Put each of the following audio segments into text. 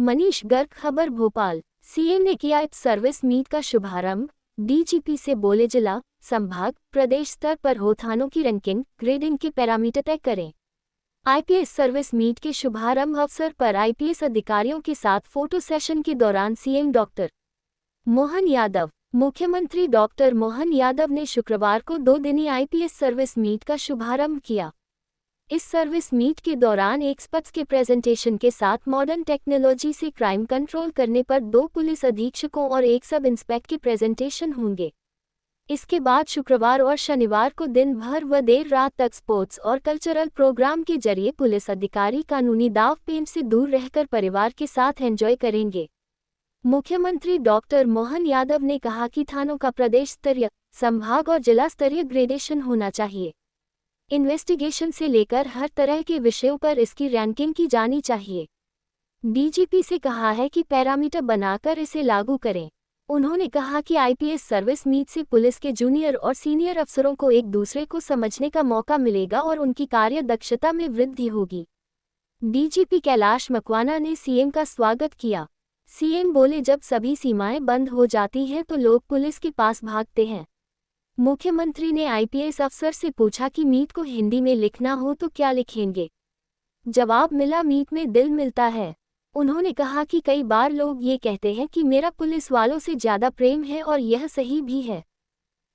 मनीष गर्ग, खबर भोपाल। सीएम ने किया इस सर्विस मीट का शुभारंभ। डीजीपी से बोले जिला, संभाग, प्रदेश स्तर पर हो थानों की रैंकिंग, ग्रेडिंग के पैरामीटर तय करें। आईपीएस सर्विस मीट के शुभारंभ अवसर पर आईपीएस अधिकारियों के साथ फोटो सेशन के दौरान सीएम डॉक्टर मोहन यादव, मुख्यमंत्री डॉक्टर मोहन यादव ने शुक्रवार को 2 दिनी आईपीएस सर्विस मीट का शुभारंभ किया। इस सर्विस मीट के दौरान एक्सपर्ट्स के प्रेजेंटेशन के साथ मॉडर्न टेक्नोलॉजी से क्राइम कंट्रोल करने पर 2 पुलिस अधीक्षकों और 1 सब इंस्पेक्टर के प्रेजेंटेशन होंगे। इसके बाद शुक्रवार और शनिवार को दिन भर व देर रात तक स्पोर्ट्स और कल्चरल प्रोग्राम के जरिए पुलिस अधिकारी कानूनी दाव पेच से दूर रहकर परिवार के साथ एंजॉय करेंगे। मुख्यमंत्री डॉक्टर मोहन यादव ने कहा कि थानों का प्रदेश स्तरीय, संभाग और जिला स्तरीय ग्रेडेशन होना चाहिए। इन्वेस्टिगेशन से लेकर हर तरह के विषयों पर इसकी रैंकिंग की जानी चाहिए। डीजीपी से कहा है कि पैरामीटर बनाकर इसे लागू करें। उन्होंने कहा कि आईपीएस सर्विस मीट से पुलिस के जूनियर और सीनियर अफसरों को एक दूसरे को समझने का मौका मिलेगा और उनकी कार्य दक्षता में वृद्धि होगी। डीजीपी कैलाश मकवाना ने सीएम का स्वागत किया। सीएम बोले, जब सभी सीमाएं बंद हो जाती हैं तो लोग पुलिस के पास भागते हैं। मुख्यमंत्री ने आईपीएस अफसर से पूछा कि मीट को हिंदी में लिखना हो तो क्या लिखेंगे। जवाब मिला, मीट में दिल मिलता है। उन्होंने कहा कि कई बार लोग ये कहते हैं कि मेरा पुलिस वालों से ज़्यादा प्रेम है और यह सही भी है।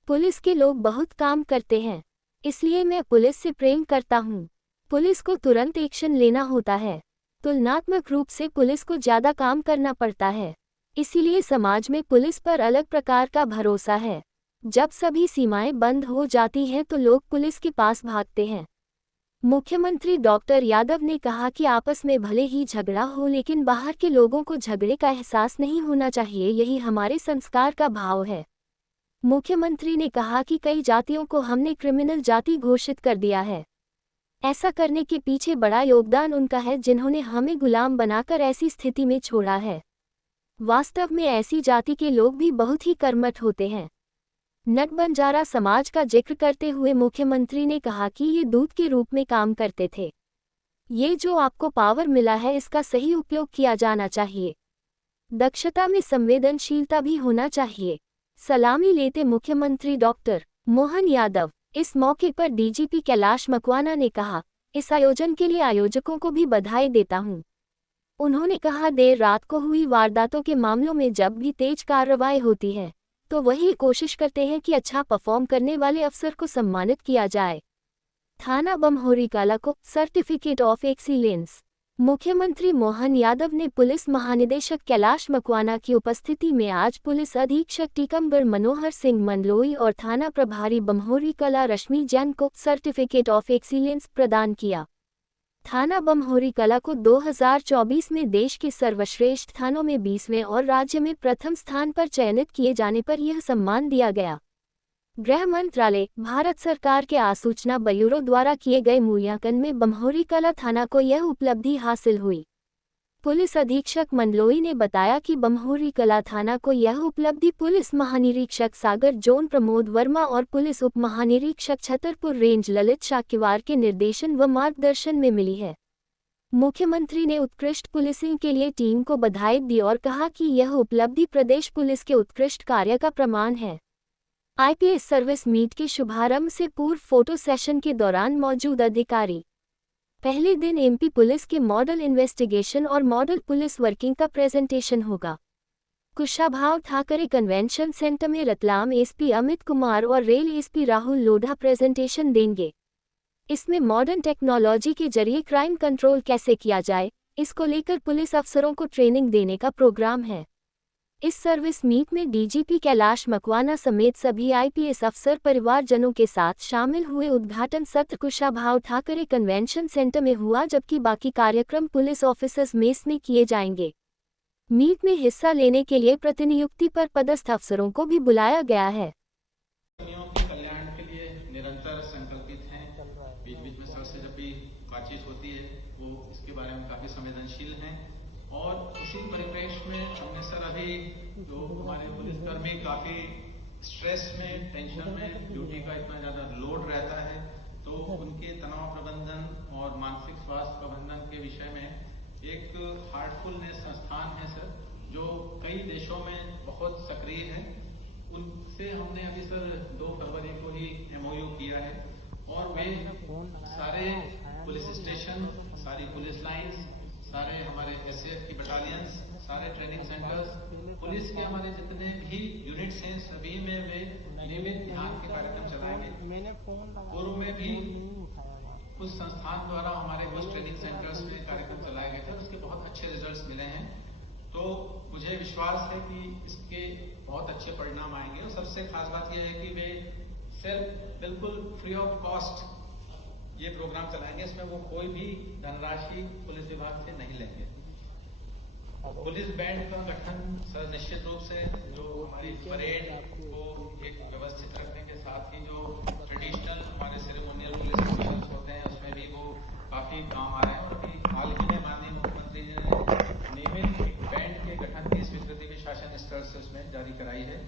पुलिस के लोग बहुत काम करते हैं, इसलिए मैं पुलिस से प्रेम करता हूँ। पुलिस को तुरंत एक्शन लेना होता है, तुलनात्मक रूप से पुलिस को ज़्यादा काम करना पड़ता है, इसीलिए समाज में पुलिस पर अलग प्रकार का भरोसा है। जब सभी सीमाएं बंद हो जाती हैं तो लोग पुलिस के पास भागते हैं। मुख्यमंत्री डॉक्टर यादव ने कहा कि आपस में भले ही झगड़ा हो लेकिन बाहर के लोगों को झगड़े का एहसास नहीं होना चाहिए, यही हमारे संस्कार का भाव है। मुख्यमंत्री ने कहा कि कई जातियों को हमने क्रिमिनल जाति घोषित कर दिया है। ऐसा करने के पीछे बड़ा योगदान उनका है जिन्होंने हमें गुलाम बनाकर ऐसी स्थिति में छोड़ा है। वास्तव में ऐसी जाति के लोग भी बहुत ही कर्मठ होते हैं। नट बंजारा समाज का जिक्र करते हुए मुख्यमंत्री ने कहा कि ये दूत के रूप में काम करते थे। ये जो आपको पावर मिला है इसका सही उपयोग किया जाना चाहिए। दक्षता में संवेदनशीलता भी होना चाहिए। सलामी लेते मुख्यमंत्री डॉक्टर मोहन यादव। इस मौके पर डीजीपी कैलाश मकवाना ने कहा, इस आयोजन के लिए आयोजकों को भी बधाई देता हूं। उन्होंने कहा, देर रात को हुई वारदातों के मामलों में जब भी तेज कार्रवाई होती है तो वही कोशिश करते हैं कि अच्छा परफॉर्म करने वाले अफसर को सम्मानित किया जाए। थाना बम्होरी कला को सर्टिफिकेट ऑफ एक्सीलेंस। मुख्यमंत्री मोहन यादव ने पुलिस महानिदेशक कैलाश मकवाना की उपस्थिति में आज पुलिस अधीक्षक टीकमगढ़ मनोहर सिंह मंडलोई और थाना प्रभारी बम्होरी कला रश्मि जैन को सर्टिफिकेट ऑफ एक्सीलेंस प्रदान किया। थाना बम्होरी कला को 2024 में देश के सर्वश्रेष्ठ थानों में 20वें और राज्य में प्रथम स्थान पर चयनित किए जाने पर यह सम्मान दिया गया। गृह मंत्रालय, भारत सरकार के आसूचना ब्यूरो द्वारा किए गए मूल्यांकन में बम्होरी कला थाना को यह उपलब्धि हासिल हुई। पुलिस अधीक्षक मंडलोई ने बताया कि बम्होरी कला थाना को यह उपलब्धि पुलिस महानिरीक्षक सागर जोन प्रमोद वर्मा और पुलिस उप महानिरीक्षक छतरपुर रेंज ललित शाक्यवार के निर्देशन व मार्गदर्शन में मिली है। मुख्यमंत्री ने उत्कृष्ट पुलिसिंग के लिए टीम को बधाई दी और कहा कि यह उपलब्धि प्रदेश पुलिस के उत्कृष्ट कार्य का प्रमाण है। आईपीएस सर्विस मीट के शुभारंभ से पूर्व फोटो सेशन के दौरान मौजूद अधिकारी पहले दिन एमपी पुलिस के मॉडल इन्वेस्टिगेशन और मॉडल पुलिस वर्किंग का प्रेजेंटेशन होगा। कुशाभाऊ ठाकरे कन्वेंशन सेंटर में रतलाम एसपी अमित कुमार और rail SP Rahul Lodha presentation देंगे। इसमें मॉडर्न टेक्नोलॉजी के जरिए क्राइम कंट्रोल कैसे किया जाए, इसको लेकर पुलिस अफसरों को ट्रेनिंग देने का प्रोग्राम है। इस सर्विस मीट में डीजीपी कैलाश मकवाना समेत सभी आईपीएस अफसर परिवारजनों के साथ शामिल हुए। उद्घाटन सत्र कुशाभाऊ ठाकरे कन्वेंशन सेंटर में हुआ, जबकि बाकी कार्यक्रम पुलिस ऑफिसर्स मेस में किए जाएंगे। मीट में हिस्सा लेने के लिए प्रतिनियुक्ति पर पदस्थ अफसरों को भी बुलाया गया है। कल्याण के लिए निरंतर संकल्पित हैं। बीच बीच में सर से जब भी बातचीत होती है वो इसके बारे में काफी संवेदनशील हैं और उसी परिप्रेक्ष्य में हमने सर अभी जो हमारे पुलिसकर्मी काफी स्ट्रेस में, टेंशन में, ड्यूटी का इतना ज्यादा लोड रहता है तो उनके तनाव प्रबंधन और मानसिक स्वास्थ्य प्रबंधन के विषय में एक हार्टफुलनेस संस्थान है सर, जो कई देशों में बहुत सक्रिय है। उनसे हमने अभी सर 2 फरवरी को ही MOU किया है और वे सारे पुलिस स्टेशन, सारी पुलिस लाइंस, सारे हमारे SAF की बटालियंस, सारे ट्रेनिंग सेंटर्स, पुलिस के हमारे जितने भी यूनिट्स हैं सभी में वे नियमित ध्यान के कार्यक्रम चलाएंगे। पूर्व में भी कुछ संस्थान द्वारा हमारे कुछ ट्रेनिंग सेंटर्स में कार्यक्रम चलाए गए थे, उसके बहुत अच्छे रिजल्ट्स मिले हैं। तो मुझे विश्वास है कि इसके बहुत अच्छे परिणाम आएंगे और सबसे खास बात यह है कि वे सिर्फ बिल्कुल फ्री ऑफ कॉस्ट ये प्रोग्राम चलाएंगे। इसमें वो कोई भी धनराशि पुलिस विभाग से नहीं लेंगे। पुलिस बैंड का गठन सर निश्चित रूप से जो हमारी परेड को एक व्यवस्थित रखने के साथ ही जो ट्रेडिशनल हमारे सेरेमोनियल पुलिस ऑफिसर्स होते हैं उसमें भी वो काफी काम आ रहे हैं। और अभी हाल ही में माननीय मुख्यमंत्री जी ने नियमित बैंड के गठन की स्वीकृति भी शासन स्तर से उसमें जारी कराई है।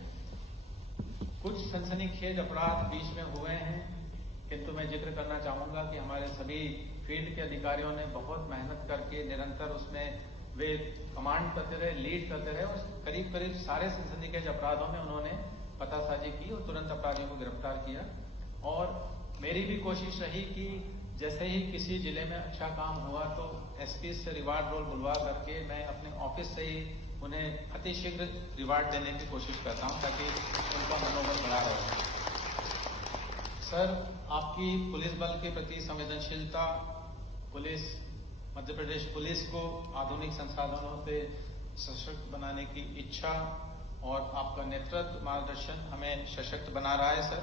कुछ सनसनीखेज अपराध बीच में हुए हैं, किंतु मैं जिक्र करना चाहूंगा कि हमारे सभी फील्ड के अधिकारियों ने बहुत मेहनत करके निरंतर उसमें वे कमांड करते रहे, लीड करते रहे और करीब करीब सारे सनसनीखेज अपराधों में उन्होंने पतासाजी की और तुरंत अपराधियों को गिरफ्तार किया। और मेरी भी कोशिश रही कि जैसे ही किसी जिले में अच्छा काम हुआ तो SP से रिवार्ड रोल बुलवा करके मैं अपने ऑफिस से ही उन्हें अतिशीघ्र रिवार्ड देने की कोशिश करता हूं ताकि उनका मनोबल बढ़ा रहे। सर, आपकी पुलिस बल के प्रति संवेदनशीलता, पुलिस मध्य प्रदेश पुलिस को आधुनिक संसाधनों से सशक्त बनाने की इच्छा और आपका नेतृत्व मार्गदर्शन हमें सशक्त बना रहा है। सर,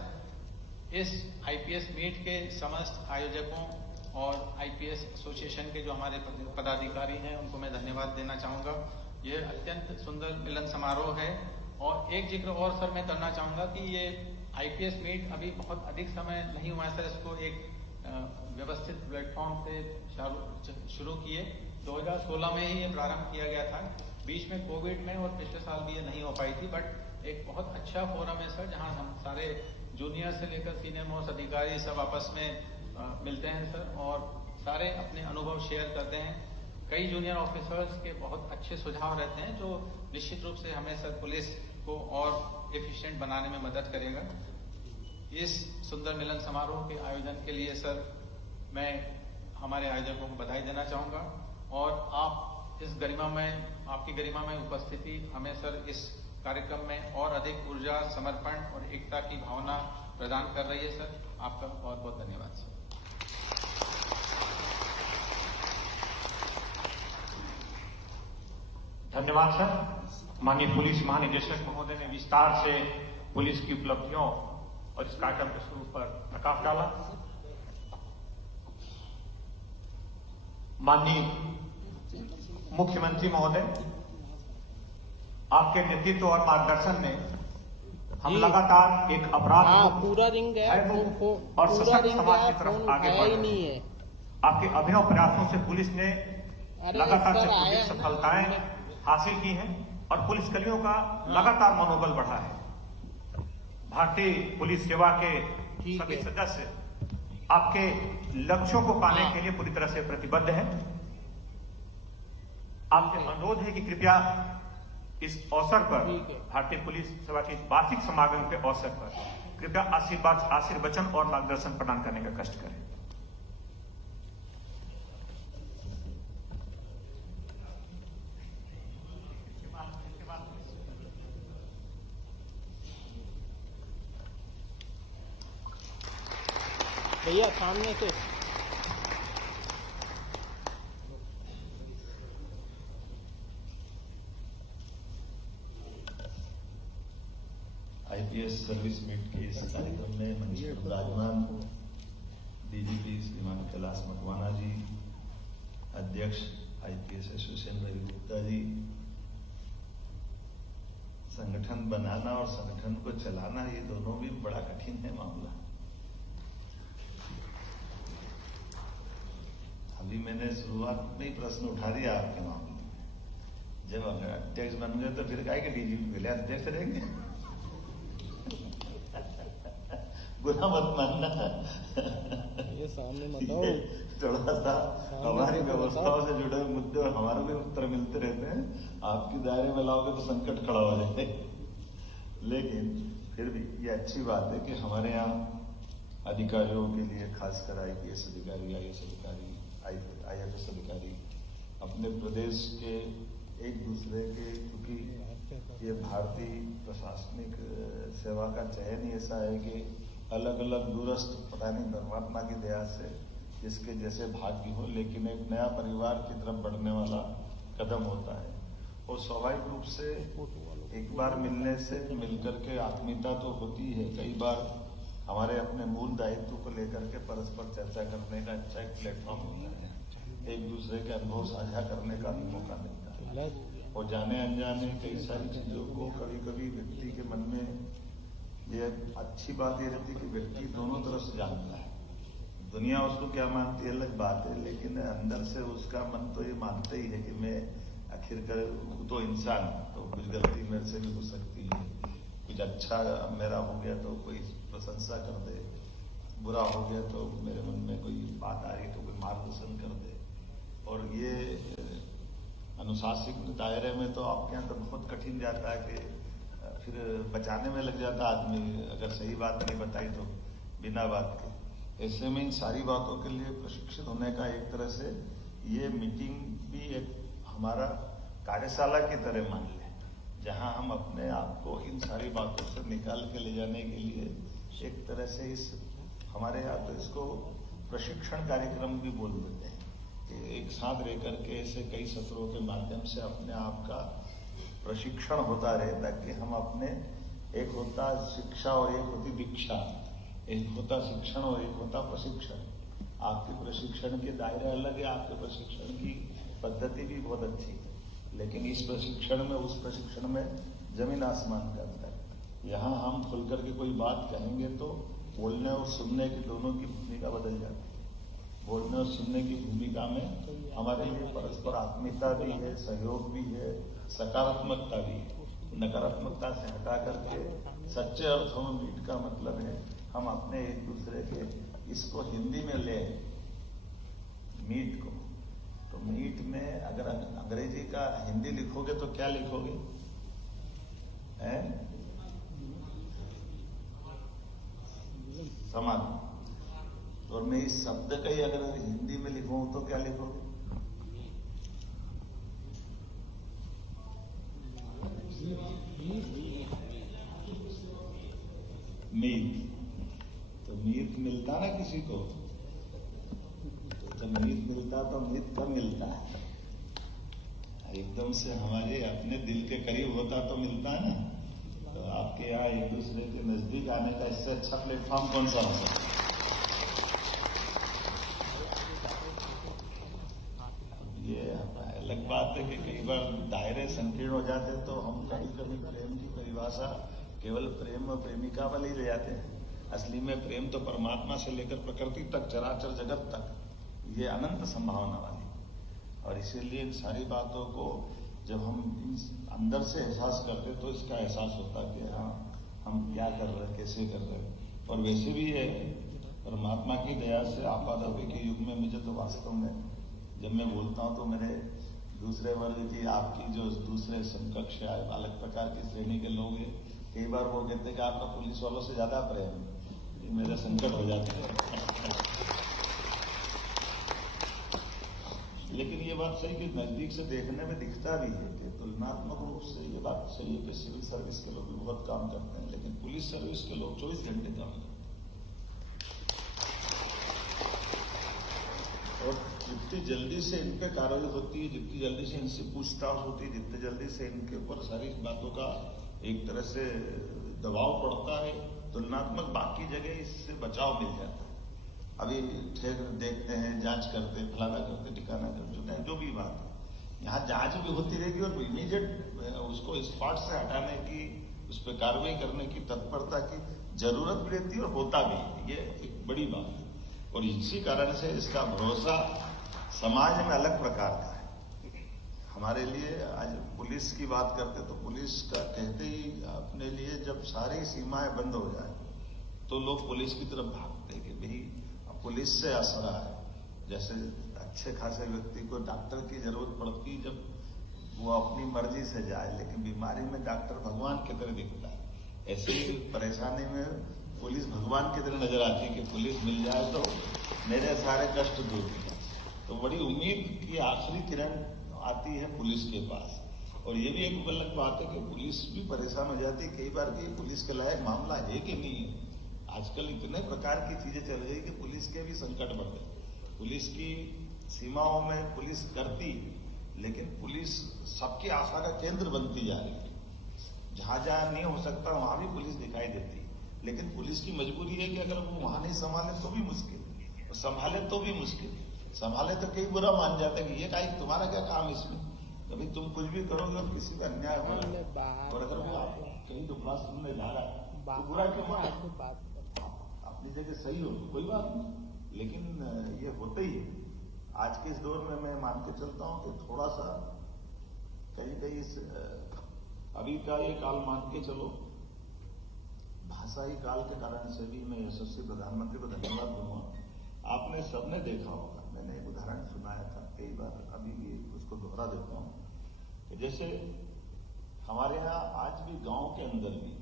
इस IPS मीट के समस्त आयोजकों और IPS एसोसिएशन के जो हमारे पदाधिकारी हैं उनको मैं धन्यवाद देना चाहूंगा। यह अत्यंत सुंदर मिलन समारोह है। और एक जिक्र और सर मैं करना चाहूंगा कि ये IPS मीट अभी बहुत अधिक समय नहीं हुआ है सर, इसको एक व्यवस्थित प्लेटफॉर्म से शुरू किए। 2016 में ही ये प्रारंभ किया गया था। बीच में कोविड में और पिछले साल भी ये नहीं हो पाई थी, बट एक बहुत अच्छा फोरम है सर, जहां हम सारे जूनियर से लेकर सीनियर मोस्ट अधिकारी सब आपस में मिलते हैं सर और सारे अपने अनुभव शेयर करते हैं। कई जूनियर ऑफिसर्स के बहुत अच्छे सुझाव रहते हैं जो निश्चित रूप से हमें सर पुलिस को और एफिशिएंट बनाने में मदद करेगा। इस सुंदर मिलन समारोह के आयोजन के लिए सर मैं हमारे आयोजकों को बधाई देना चाहूंगा और आप इस आपकी गरिमा में उपस्थिति हमें सर इस कार्यक्रम में और अधिक ऊर्जा, समर्पण और एकता की भावना प्रदान कर रही है। सर, आपका बहुत बहुत धन्यवाद सर। धन्यवाद सर। माननीय पुलिस महानिदेशक महोदय ने विस्तार से पुलिस की उपलब्धियों और इस कार्यक्रम के स्वरूप पर प्रकाश डाला। माननीय मुख्यमंत्री महोदय, आपके नेतृत्व और मार्गदर्शन में हम लगातार एक अपराध पूरा रिंग है और सशक्त समाज की तरफ आगे बढ़ रहे हैं। आपके अभिनव प्रयासों से पुलिस ने लगातार चतुर्विध सफलताएं हासिल की हैं और पुलिसकर्मियों का लगातार मनोबल बढ़ा है। भारतीय पुलिस सेवा के सभी सदस्य आपके लक्ष्यों को पाने के लिए पूरी तरह से प्रतिबद्ध हैं। आपसे अनुरोध है कि कृपया इस अवसर पर भारतीय पुलिस सेवा के वार्षिक समागम के अवसर पर कृपया आशीर्वचन और मार्गदर्शन प्रदान करने का कष्ट करें। भैया सामने से IPS सर्विस मीट के इस कार्यक्रम में मंच पर विराजमान DGP श्रीमान कैलाश मकवाना जी, अध्यक्ष IPS एसोसिएशन रवि गुप्ता जी, संगठन बनाना और संगठन को चलाना ये दोनों भी बड़ा कठिन है मामला। अभी मैंने शुरुआत में ही प्रश्न उठा दिया आपके मामले में। जब अगर अध्यक्ष बन गए तो फिर क्या कि DGP पहले अध्यक्ष रहेंगे। बुरा मत मानना। ये सामने मत आओ। ये थोड़ा सा हमारी व्यवस्थाओं से जुड़े मुद्दे और हमारे भी उत्तर मिलते रहते हैं, आपकी दायरे में लाओगे तो संकट खड़ा हो जाए। लेकिन फिर भी ये अच्छी बात है कि हमारे यहाँ अधिकारियों के लिए, खासकर IPS अधिकारी, IAS अधिकारी, IFS अधिकारी अपने प्रदेश के एक दूसरे के, क्योंकि ये भारतीय प्रशासनिक सेवा का चयन ही ऐसा है कि अलग अलग दूरस्थ, पता नहीं परमात्मा की दया से जिसके जैसे भाग्य हो, लेकिन एक नया परिवार की तरफ बढ़ने वाला कदम होता है। और स्वाभाविक रूप से एक बार मिलने से मिलकर के आत्मीयता तो होती है, कई बार हमारे अपने मूल दायित्व को लेकर के परस्पर चर्चा करने का अच्छा एक प्लेटफॉर्म होता है, एक दूसरे के अनुभव साझा करने का भी मौका मिलता है। और जाने अनजाने कई सारी चीजों को कभी कभी व्यक्ति के मन में ये अच्छी बात ये रहती है कि व्यक्ति दोनों तरफ से जानता है। दुनिया उसको क्या मानती है अलग बात है, लेकिन अंदर से उसका मन तो ये मानता ही है कि मैं आखिरकार तो इंसान, तो कुछ गलती मेरे से भी हो सकती है, कुछ अच्छा मेरा हो गया तो कोई प्रशंसा कर दे, बुरा हो गया तो मेरे मन में कोई बात आ रही तो कोई मार्गदर्शन कर दे। और ये अनुशासित दायरे में तो आपके यहाँ तो बहुत कठिन जाता है कि फिर बचाने में लग जाता आदमी, अगर सही बात नहीं बताई तो बिना बात के। ऐसे में इन सारी बातों के लिए प्रशिक्षित होने का एक तरह से ये मीटिंग भी एक हमारा कार्यशाला की तरह मान लें, जहां हम अपने आप को इन सारी बातों से निकाल के ले जाने के लिए एक तरह से इस हमारे यहाँ तो इसको प्रशिक्षण कार्यक्रम भी बोल देते हैं कि एक साथ रह करके ऐसे कई सत्रों के माध्यम से अपने आप का प्रशिक्षण होता रहे, ताकि हम अपने, एक होता शिक्षा और एक होती दीक्षा, एक होता शिक्षण और एक होता प्रशिक्षण। आपके प्रशिक्षण के दायरे अलग है, आपके प्रशिक्षण की पद्धति भी बहुत अच्छी है, लेकिन इस प्रशिक्षण में उस प्रशिक्षण में जमीन आसमान का अंतर है। यहाँ हम खुल करके कोई बात कहेंगे तो बोलने और सुनने की दोनों की भूमिका बदल जाती है। बोलने और सुनने की भूमिका में हमारे लिए परस्पर आत्मीयता भी है, सहयोग भी है, सकारात्मकता भी है। नकारात्मकता से हटा करके सच्चे अर्थों में मीट का मतलब है हम अपने एक दूसरे के, इसको हिंदी में ले मीट को, तो मीट में अगर अंग्रेजी का हिंदी लिखोगे तो क्या लिखोगे? समान। और मैं इस शब्द का ही अगर हिंदी में लिखूं तो क्या लिखोगे? मीत। तो मीत मिलता ना किसी को, तो मीत मिलता तो मीत कब मिलता है? एकदम से हमारे अपने दिल के करीब होता तो मिलता है ना। तो आपके यहाँ एक दूसरे के नजदीक आने का इससे अच्छा प्लेटफॉर्म कौन सा हो सकता है? ये अलग बात है कि कई बार दायरे संकीर्ण हो जाते हैं, तो हम कभी कभी प्रेम की परिभाषा केवल प्रेम और प्रेमिका वाले ही ले जाते हैं। असली में प्रेम तो परमात्मा से लेकर प्रकृति तक, चराचर जगत तक, ये अनंत संभावना वाली। और इसीलिए इन सारी बातों को जब हम अंदर से एहसास करते तो इसका एहसास होता कि हाँ हम क्या कर रहे हैं, कैसे कर रहे हैं। और वैसे भी है परमात्मा की दया से आपातकाल के युग में मुझे तो वास्तव में जब मैं बोलता हूं तो मेरे दूसरे वर्ग की, आपकी जो दूसरे समकक्ष या अलग प्रकार की श्रेणी के लोग हैं, कई बार वो कहते हैं कि आपका पुलिस वालों से ज्यादा प्रेम है, मेरा संकट हो जाता है। लेकिन ये बात सही कि नजदीक से देखने में दिखता भी है कि तुलनात्मक रूप से ये बात सही है कि सिविल सर्विस के लोग भी बहुत काम करते हैं, लेकिन पुलिस सर्विस के लोग 24 घंटे काम करते हैं। और जितनी जल्दी से इन पे कार्रवाई होती है, जितनी जल्दी से इनसे पूछताछ होती है, जितनी जल्दी से इनके ऊपर सारी बातों का एक तरह से दबाव पड़ता है, तुलनात्मक बाकी जगह इससे बचाव मिल जाता है। अभी ठेक देखते हैं, जांच करते हैं, फलाना करते, ठिकाना करते हैं, जो भी बात है, यहाँ जांच भी होती रहेगी और इमीडिएट उसको स्पॉट से हटाने की, उस पर कार्रवाई करने की तत्परता की जरूरत भी रहती है और होता भी। ये एक बड़ी बात है और इसी कारण से इसका भरोसा समाज में अलग प्रकार का है। हमारे लिए आज पुलिस की बात करते तो पुलिस का कहते ही अपने लिए जब सारी सीमाएं बंद हो जाए तो तो लोग पुलिस की तरफ भागते कि भाई अब पुलिस से असर है। जैसे अच्छे खासे व्यक्ति को डॉक्टर की जरूरत पड़ती जब वो अपनी मर्जी से जाए, लेकिन बीमारी में डॉक्टर भगवान की तरह दिखता है। ऐसी परेशानी में पुलिस भगवान की तरह नजर आती है कि पुलिस मिल जाए तो मेरे सारे कष्ट दूर हो जाए। तो बड़ी उम्मीद की आखिरी किरण आती है पुलिस के पास। और ये भी एक गलत बात है कि पुलिस भी परेशान हो जाती है कई बार कि पुलिस के लायक मामला है कि नहीं है। आजकल इतने प्रकार की चीजें चल रही है कि पुलिस के भी संकट बढ़ गए। पुलिस की सीमाओं में पुलिस करती, लेकिन पुलिस सबकी आशा का केंद्र बनती जा रही है। जहां जहां नहीं हो सकता वहां भी पुलिस दिखाई देती है, लेकिन पुलिस की मजबूरी है कि अगर वो वहां नहीं संभाले तो भी मुश्किल, और संभाले तो भी मुश्किल। संभाले तो कई बुरा मान जाते हैं कि ये काहे तुम्हारा क्या काम इसमें, कभी तुम कुछ भी करोगे और किसी का अन्याय हो रहा है, और अगर वो कहीं दुखड़ा सुनने जा रहा है तो बुरा क्यों माना? अपनी जगह सही हो तो कोई बात नहीं, लेकिन ये होता ही है। आज के इस दौर में मैं मान के चलता हूं कि थोड़ा सा कहीं इस अभी का ये काल मान के चलो, भाषाई काल के कारण से भी मैं यशस्वी प्रधानमंत्री को धन्यवाद दूंगा। आपने सबने देखा होगा, मैंने एक उदाहरण सुनाया था कई बार, अभी भी उसको दोहरा देता हूं कि जैसे हमारे यहाँ आज भी गांव के अंदर भी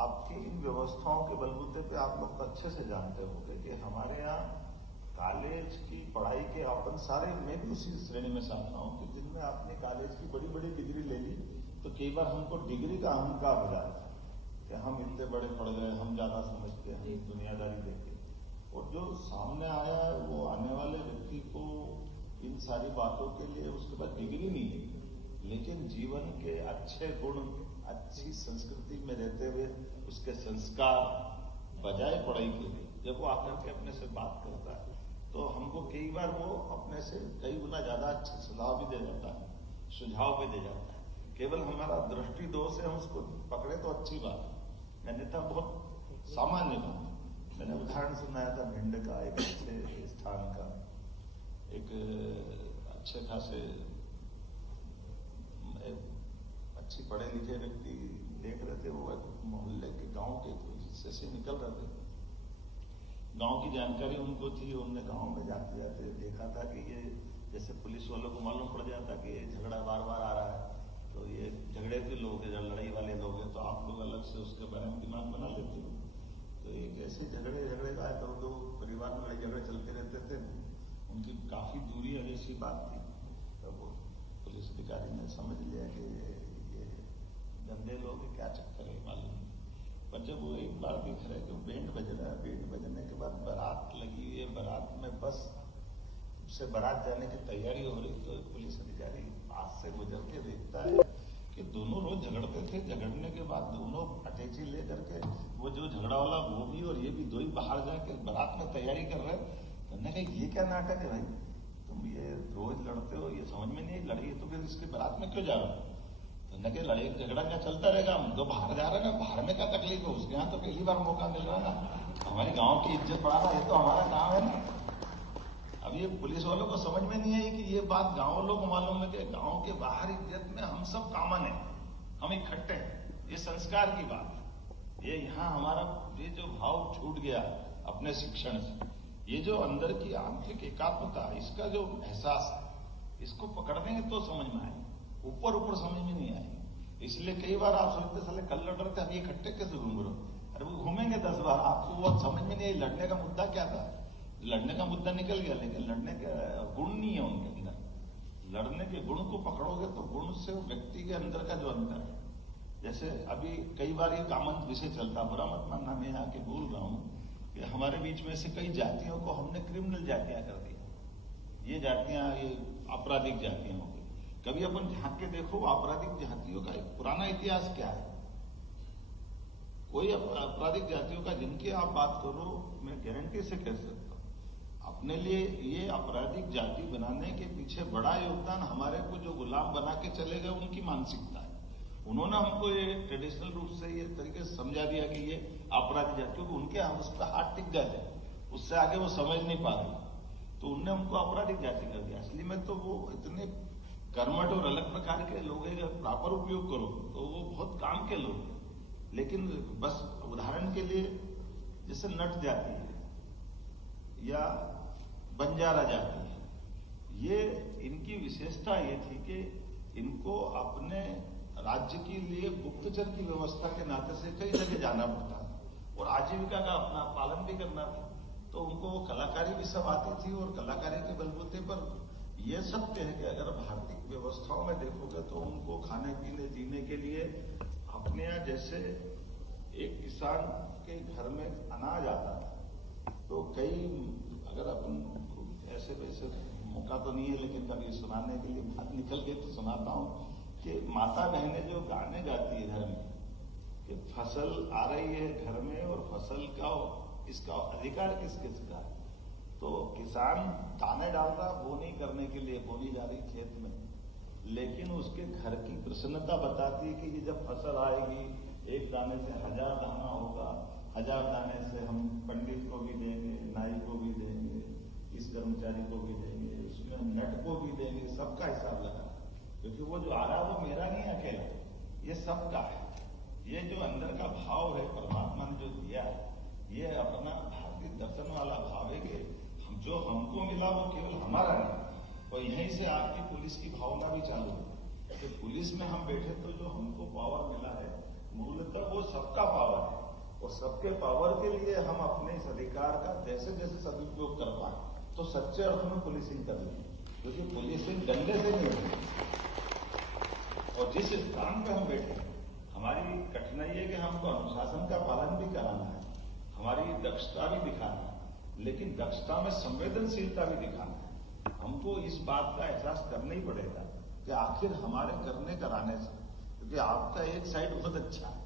आपकी इन व्यवस्थाओं के बलबूते पे आप लोग अच्छे से जानते होंगे कि हमारे यहाँ कॉलेज की पढ़ाई के अपन सारे, मैं भी उसी श्रेणी में से आता हूँ कि जिनमें आपने कॉलेज की बड़ी बड़ी डिग्री ले ली तो कई बार हमको डिग्री का अहंकार हो जाता है कि हम इतने बड़े पढ़ गए, हम ज्यादा समझते हैं, दुनियादारी देखे। और जो सामने आया है वो आने वाले व्यक्ति को इन सारी बातों के लिए उसके पास डिग्री नहीं है, लेकिन जीवन के अच्छे गुण, अच्छी संस्कृति में रहते हुए उसके संस्कार बजाय पढ़ाई के लिए जब वो आकर के अपने से बात करता है तो हमको कई बार वो अपने से कई गुना ज्यादा अच्छी सलाह भी दे जाता है, सुझाव भी दे जाता है। केवल हमारा दृष्टि दोष है, हम उसको पकड़े तो अच्छी बात है, अन्यथा बहुत सामान्य बात। मैंने उदाहरण सुनाया था भिंड का, एक अच्छे स्थान का, एक अच्छे खासे अच्छी पढ़े लिखे व्यक्ति देख रहे थे, वो मोहल्ले के गांव के हिस्से से निकल रहे थे। गांव की जानकारी उनको थी, उनने गांव में जाते जाते देखा था कि ये जैसे पुलिस वालों को मालूम पड़ जाता कि ये झगड़ा बार बार आ रहा है, तो ये झगड़े के लोग हैं, लड़ाई वाले लोग हैं, तो आप लोग अलग से उसके बारे में दिमाग बना लेते हो। तो एक ऐसे झगड़े का तो दो परिवार में लड़ाई झगड़े चलते रहते थे, उनकी काफी दूरी जैसी बात थी। तो वो पुलिस अधिकारी ने समझ लिया कि ये गंदे लोग क्या चक्कर है मालूम। पर जब वो एक बार दिख रहा है कि बैंड बज रहा है, बैंड बजने के बाद बारात लगी हुई है, बारात में बस से बारात जाने की तैयारी हो रही, तो पुलिस अधिकारी पास से गुजर के देखता है कि दोनों रोज झगड़ते थे, झगड़ने के बाद दोनों अटैची ले करके वो जो झगड़ा वाला वो भी और ये भी दो ही बाहर जाके बारात में तैयारी कर रहे हैं। तो मैंने कहा ये क्या नाटक है भाई, तुम ये रोज लड़ते हो, ये समझ में नहीं लड़ी तो फिर इसके बारात में क्यों जा रहे हो? तो न कि लड़ाई झगड़ा क्या चलता रहेगा, हम तो बाहर जा रहे हैं, बाहर में क्या तकलीफ है, उसके यहाँ तो पहली बार मौका मिल रहा है ना, हमारे गाँव की इज्जत बढ़ाना ये तो हमारा काम है ना। अब ये पुलिस वालों को समझ में नहीं आई कि ये बात गांव वालों को मालूम है कि गांव के बाहर इज्जत में हम सब कॉमन है, हम इकट्ठे हैं, ये संस्कार की बात है। ये यहाँ हमारा ये जो भाव छूट गया अपने शिक्षण से, ये जो अंदर की आंतरिक एकात्मता, इसका जो एहसास है, इसको पकड़ेंगे तो समझ में आए, ऊपर ऊपर समझ में नहीं आए। इसलिए कई बार आप सोचते साले कल लड़ रहे थे, हम इकट्ठे कैसे घूम रहे हो? अरे वो घूमेंगे 10 बार, आपको वो समझ में नहीं आई लड़ने का मुद्दा क्या था। लड़ने का मुद्दा निकल गया, लेकिन लड़ने का गुण नहीं है उनके अंदर। लड़ने के गुण को पकड़ोगे तो गुण से व्यक्ति के अंदर का जो अंतर है, जैसे अभी कई बार ये कॉमन विषय चलता, बुरा मत मानना, मैं आके बोल रहा हूं कि हमारे बीच में से कई जातियों को हमने क्रिमिनल जातियां कर दिया। ये जातियां ये आपराधिक जातियां हो गई। कभी अपन झांक के देखो आपराधिक जातियों का एक पुराना इतिहास क्या है? कोई आपराधिक जातियों का जिनकी आप बात करो, मैं गारंटी से कह सकता हूं, अपने लिए ये आपराधिक जाति बनाने के पीछे बड़ा योगदान हमारे को जो गुलाम बना के चले गए उनकी मानसिकता है। उन्होंने हमको ये ट्रेडिशनल रूप से ये तरीके से समझा दिया कि ये आपराधिक जाति, क्योंकि उनके हम उस पर हाथ टिक जाते, उससे आगे वो समझ नहीं पा रहे, तो उनने हमको आपराधिक जाति कर दिया। असली में तो वो इतने कर्मठ और अलग प्रकार के लोग हैं, प्रॉपर उपयोग करो तो वो बहुत काम के लोग हैं। लेकिन बस उदाहरण के लिए जैसे नट जाती है या बंजारा जाती है, ये इनकी विशेषता ये थी कि इनको अपने राज्य के लिए गुप्तचर की व्यवस्था के नाते से कई जगह जाना पड़ता था और आजीविका का अपना पालन भी करना था। तो उनको कलाकारी भी सब आती थी और कलाकारी के बलबूते पर यह सत्य है कि अगर भारतीय व्यवस्थाओं में देखोगे तो उनको खाने पीने जीने के लिए अपने यहाँ जैसे एक किसान के घर में अनाज आता था तो कई अगर अपन ऐसे वैसे मौका तो नहीं है लेकिन कभी सुनाने के लिए बात निकल गई तो सुनाता हूं कि माता बहनें जो गाने गाती है घर में कि फसल आ रही है घर में और फसल का इसका अधिकार किस किसका है, तो किसान दाने डालता बोनी करने के लिए बोनी जा रही खेत में, लेकिन उसके घर की प्रसन्नता बताती है कि ये जब फसल आएगी एक दाने से 1000 दाना होगा, 1000 दाने से हम पंडित को भी देंगे, नाई को भी देंगे, इस कर्मचारी को भी देंगे, उसमें हम नेट को भी देंगे, सबका हिसाब लगा, क्योंकि वो जो आ रहा है वो मेरा नहीं अकेला, ये सबका है। ये जो अंदर का भाव है परमात्मा ने जो दिया है, ये अपना भारतीय दर्शन वाला भाव है कि जो हमको मिला वो केवल हमारा नहीं। और यहीं से आपकी पुलिस की भावना भी चालू है कि पुलिस में हम बैठे तो जो हमको पावर मिला है मूलतः वो सबका पावर है और सबके पावर के लिए हम अपने इस अधिकार का जैसे जैसे सदुपयोग कर पाए तो सच्चे अर्थ में पुलिसिंग कर लें, क्योंकि पुलिसिंग डंडे से नहीं होती। और जिस स्थान पर हम बैठे हमारी कठिनाई है कि हमको अनुशासन का पालन भी कराना है, हमारी दक्षता भी दिखाना है, लेकिन दक्षता में संवेदनशीलता भी दिखाना है। हमको इस बात का एहसास करना ही पड़ेगा कि आखिर हमारे करने कराने से, क्योंकि आपका एक साइड बहुत अच्छा है,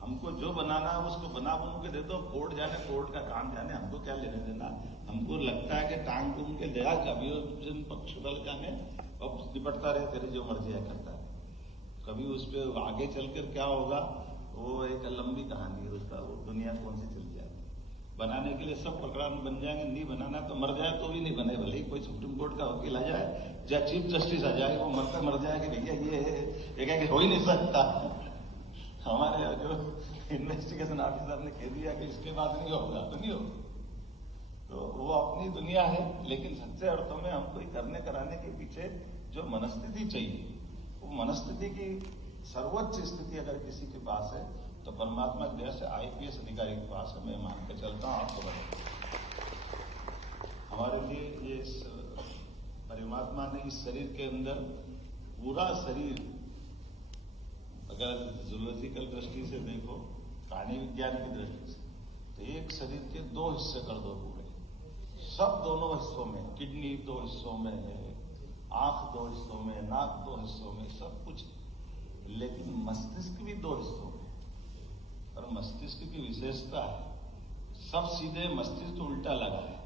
हमको जो बनाना है उसको बना बनू के दे दो, कोर्ट जाने कोर्ट का काम जाने, हमको क्या लेने देना। हमको लगता है कि टांग टूंग के दया कभी पक्ष बल जाने और निपटता रहे, तेरी जो मर्जी है करता है। कभी उस पर आगे चलकर क्या होगा वो एक लंबी कहानी है उसका, वो दुनिया कौन सी चल जाए। बनाने के लिए सब पकड़ा बन जाएंगे, नहीं बनाना तो मर जाए तो भी नहीं बने, भले ही कोई सुप्रीम कोर्ट का वकील आ जाए या चीफ जस्टिस आ जाए, वो मरता मर जाए कि भैया ये हो ही नहीं सकता। हमारे जो इन्वेस्टिगेशन ऑफिसर ने कह दिया कि इसके बाद नहीं होगा तो नहीं होगा, तो वो अपनी दुनिया है। लेकिन सच्चे अर्थों में हमको करने कराने के पीछे जो मनस्थिति चाहिए, वो मनस्थिति की सर्वोच्च स्थिति अगर किसी के पास है तो परमात्मा की दया से आईपीएस अधिकारी के पास है। मैं मान के चलता हूं आपको बता, हमारे लिए ये परमात्मा ने इस शरीर के अंदर पूरा शरीर, अगर जूलॉजिकल दृष्टि से देखो, प्राणी विज्ञान की दृष्टि से, तो एक शरीर के 2 हिस्से कर दो पूरे, सब दोनों हिस्सों में, किडनी 2 हिस्सों में है, आंख 2 हिस्सों में, नाक 2 हिस्सों में, सब कुछ, लेकिन मस्तिष्क भी 2 हिस्सों में। और मस्तिष्क की विशेषता है सब सीधे मस्तिष्क उल्टा लगा है,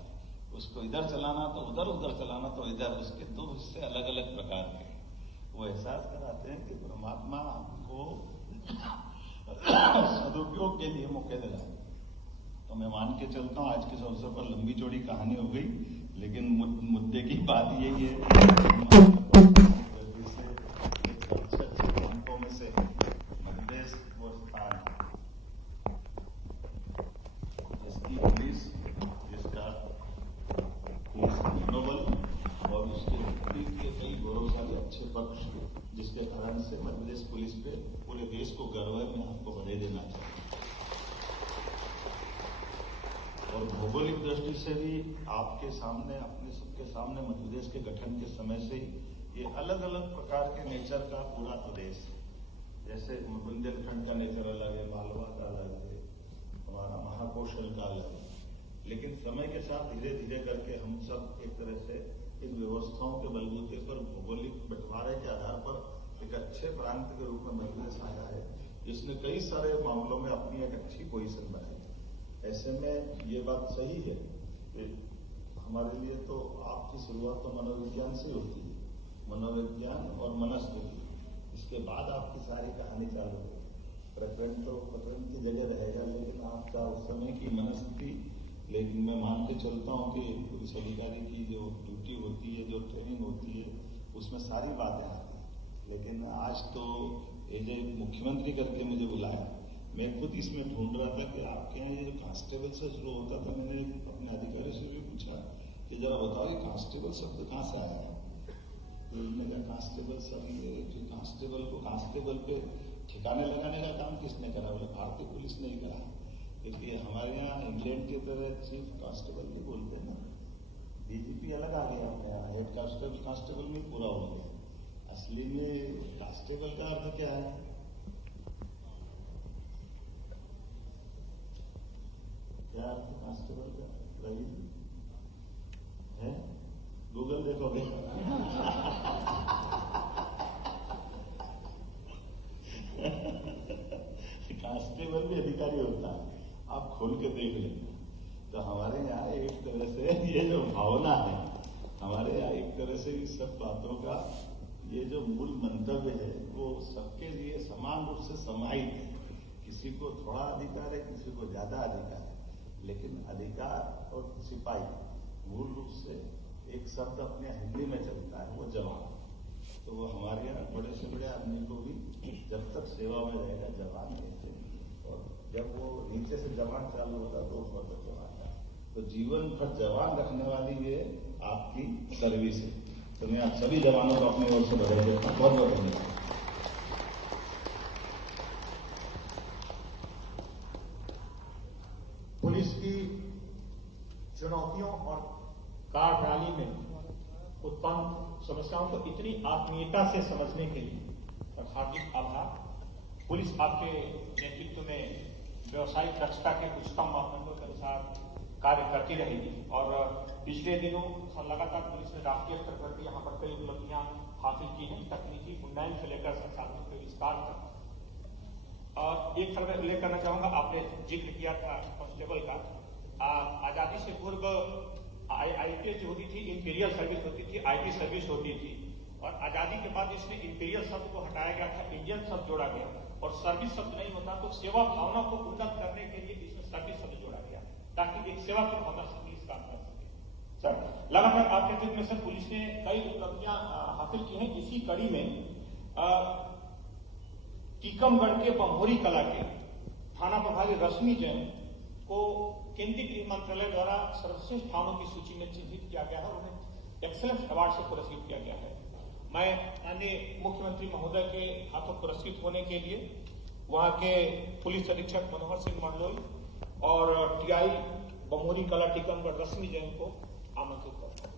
उसको इधर चलाना तो उधर, उधर चलाना तो इधर, उसके 2 हिस्से अलग अलग प्रकार के। वो एहसास कराते हैं कि परमात्मा हमको सदुपयोग के लिए मौके दिला। तो मैं मान के चलता हूं आज के अवसर पर लंबी चौड़ी कहानी हो गई, लेकिन मुद्दे की बात यही है में से मध्यप्रदेश वो स्थान जिसकी पुलिस, जिसका मनोबल और उसके के कई गौरवशाली अच्छे पक्ष, जिसके कारण से मध्यप्रदेश पुलिस पे पूरे देश को गर्व है, मैं आपको बधाई देना चाहता हूं। और भौगोलिक दृष्टि से भी आपके सामने, अपने सबके सामने मध्यप्रदेश के गठन के समय से ये अलग अलग प्रकार के नेचर का पूरा प्रदेश है। जैसे बुंदेलखंड का नेचर अलग है, मालवा का अलग है, हमारा महाकौशल का अलग है, लेकिन समय के साथ धीरे धीरे करके हम सब एक तरह से इन व्यवस्थाओं के बलबूते पर भौगोलिक बंटवारे के आधार पर एक अच्छे प्रांत के रूप में मध्यप्रदेश आया है, जिसने कई सारे मामलों में अपनी एक अच्छी पोजीशन बनाई। ऐसे में ये बात सही है कि हमारे लिए तो आपकी शुरुआत तो मनोविज्ञान से होती है, मनोविज्ञान और मनस्थिति, इसके बाद आपकी सारी कहानी चालू है। प्रकरण तो प्रकरण की जगह रहेगा, लेकिन आपका उस समय की मनस्थिति, लेकिन मैं मान के चलता हूँ कि पुलिस अधिकारी की जो ड्यूटी होती है, जो ट्रेनिंग होती है, उसमें सारी बातें आती हैं। लेकिन आज तो एज ए मुख्यमंत्री करके मुझे बुलाया, मैं खुद इसमें ढूंढ रहा था कि आपके यहाँ ये कांस्टेबल से शुरू होता था। मैंने अपने अधिकारी से भी पूछा कि जरा बताओ ये कांस्टेबल शब्द कहाँ से आया है। तो उन्होंने कहा कांस्टेबल शब्द कांस्टेबल को कांस्टेबल पे ठिकाने लगाने का काम किसने करा? बोले भारतीय पुलिस ने ही करा। क्योंकि हमारे यहाँ इंग्लैंड की तरह चीफ कांस्टेबल भी बोलते हैं ना, डीजीपी अलग आ गया, हेड कांस्टेबल में पूरा हो गया। असली में कांस्टेबल का अर्थ क्या है? क्या अर्थ कांस्टेबल का? रही है, गूगल देखोगे। कांस्टेबल भी अधिकारी होता है, आप खोल के देख लेना। तो हमारे यहाँ एक तरह से ये जो भावना है, हमारे यहाँ एक तरह से इस सब बातों का ये जो मूल मंतव्य है वो सबके लिए समान रूप से समाहित है। किसी को थोड़ा अधिकार है, किसी को ज्यादा अधिकार है, लेकिन अधिकार और सिपाही मूल रूप से एक शब्द अपने हिंदी में चलता है, वो जवान। तो वो हमारे यहाँ बड़े से बड़े आदमी को भी जब तक सेवा में रहेगा जवान कहते हैं, और जब वो नीचे से जवान चालू होता है तो ऊपर तक जवान है। तो जीवन भर जवान रखने वाली ये आपकी सर्विस है। तो मैं आप सभी जवानों को अपनी ओर से बधाई देता हूँ। बहुत बहुत धन्यवाद। पुलिस की चुनौतियों और कार्यप्रणाली में उत्पन्न समस्याओं को इतनी आत्मीयता से समझने के लिए और हार्दिक आभार। पुलिस आपके नेतृत्व में व्यवसायिक दक्षता के उच्चतम मापदंडों के अनुसार कार्य करती रहेगी। और पिछले दिनों लगातार पुलिस ने राष्ट्रीय स्तर पर भी यहाँ पर कई उपलब्धियां हासिल की हैं, तकनीकी उन्नयन से लेकर संसाधनों के विस्तार तक। और एक सवाल उल्लेख करना चाहूंगा, आपने जिक्र किया था कांस्टेबल का। आजादी से पूर्व आईपीएस जो होती थी, इंपीरियल सर्विस होती थी, आईपी सर्विस होती थी, और आजादी के बाद इसमें इंपीरियल शब्द को हटाया गया था, इंडियन शब्द जोड़ा गया, और सर्विस शब्द नहीं होता तो सेवा भावना को उन्नत करने के लिए इसमें सर्विस शब्द जोड़ा गया, ताकि एक सेवा की भावना से पुलिस काम कर सके। सर, लगातार आपके नेतृत्व में सर पुलिस ने कई उपलब्धियां हासिल की हैं। इसी कड़ी में टीकमगढ़ के बम्होरी कला के थाना प्रभारी रश्मि जैन को केंद्रीय गृह मंत्रालय द्वारा सर्वश्रेष्ठ थानों की सूची में चिन्हित किया गया है और उन्हें एक्सेलेंस अवार्ड से पुरस्कृत किया गया है। मैं माननीय मुख्यमंत्री महोदय के हाथों पुरस्कृत होने के लिए वहां के पुलिस अधीक्षक मनोहर सिंह मंडलोई और टीआई बम्होरी कला टीकमगढ़ रश्मि जैन को आमंत्रित करता हूं।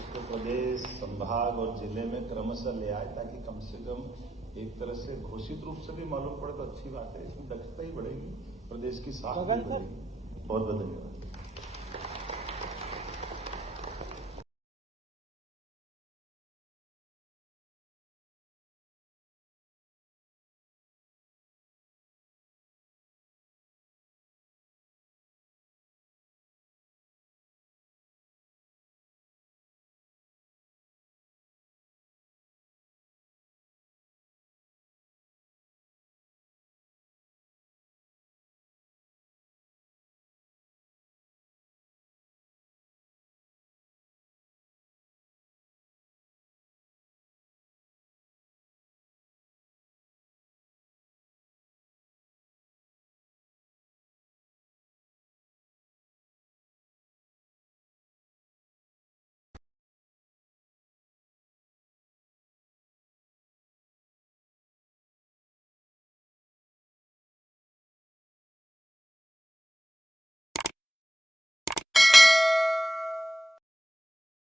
उत्तर प्रदेश संभाग और जिले में क्रमशः ले आए, ताकि कम से कम एक तरह से घोषित रूप से भी मालूम पड़े तो अच्छी बात है। इसमें दक्षता ही बढ़ेगी, प्रदेश की साख भी बढ़ेगी। बहुत बहुत धन्यवाद।